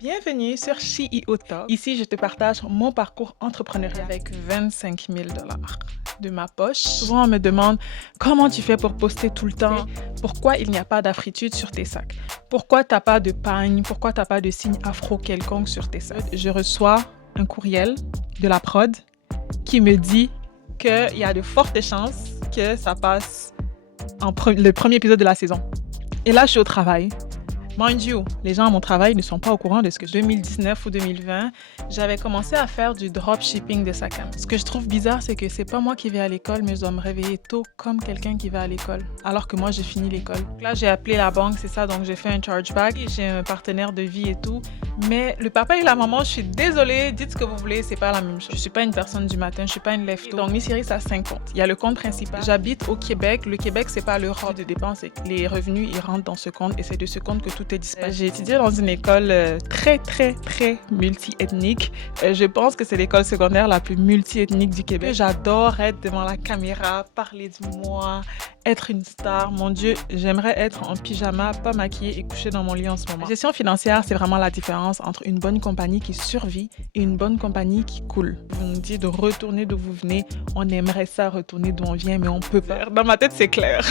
Bienvenue sur CEO Talk. Ici, je te partage mon parcours entrepreneurial avec 25 000 de ma poche. Souvent, on me demande comment tu fais pour poster tout le temps, pourquoi il n'y a pas d'afritude sur tes sacs, pourquoi tu n'as pas de pagne, pourquoi tu n'as pas de signe afro quelconque sur tes sacs. Je reçois un courriel de la prod qui me dit qu'il y a de fortes chances que ça passe le premier épisode de la saison. Et là, je suis au travail. Mind you, les gens à mon travail ne sont pas au courant de ce que 2019 ou 2020, j'avais commencé à faire du dropshipping de sacs à main. Ce que je trouve bizarre, c'est que c'est pas moi qui vais à l'école, mais je dois me réveiller tôt comme quelqu'un qui va à l'école, alors que moi, j'ai fini l'école. Là, j'ai appelé la banque, c'est ça, donc j'ai fait un chargeback, j'ai un partenaire de vie et tout. Mais le papa et la maman, je suis désolée, dites ce que vous voulez, c'est pas la même chose. Je suis pas une personne du matin, je suis pas une lève-tôt. Donc, Miss Iris a 5 comptes. Il y a le compte principal. J'habite au Québec. Le Québec, c'est pas l'Europe de dépenses. Les revenus, ils rentrent dans ce compte et c'est de ce compte que tout est dispatché. J'ai étudié dans une école très multi-ethnique. Je pense que c'est l'école secondaire la plus multi-ethnique du Québec. J'adore être devant la caméra, parler de moi, être une star. Mon Dieu, j'aimerais être en pyjama, pas maquillée et couchée dans mon lit en ce moment. La gestion financière, c'est vraiment la différence entre une bonne compagnie qui survit et une bonne compagnie qui coule. Vous nous dites de retourner d'où vous venez. On aimerait ça retourner d'où on vient, mais on peut pas. Dans ma tête, c'est clair.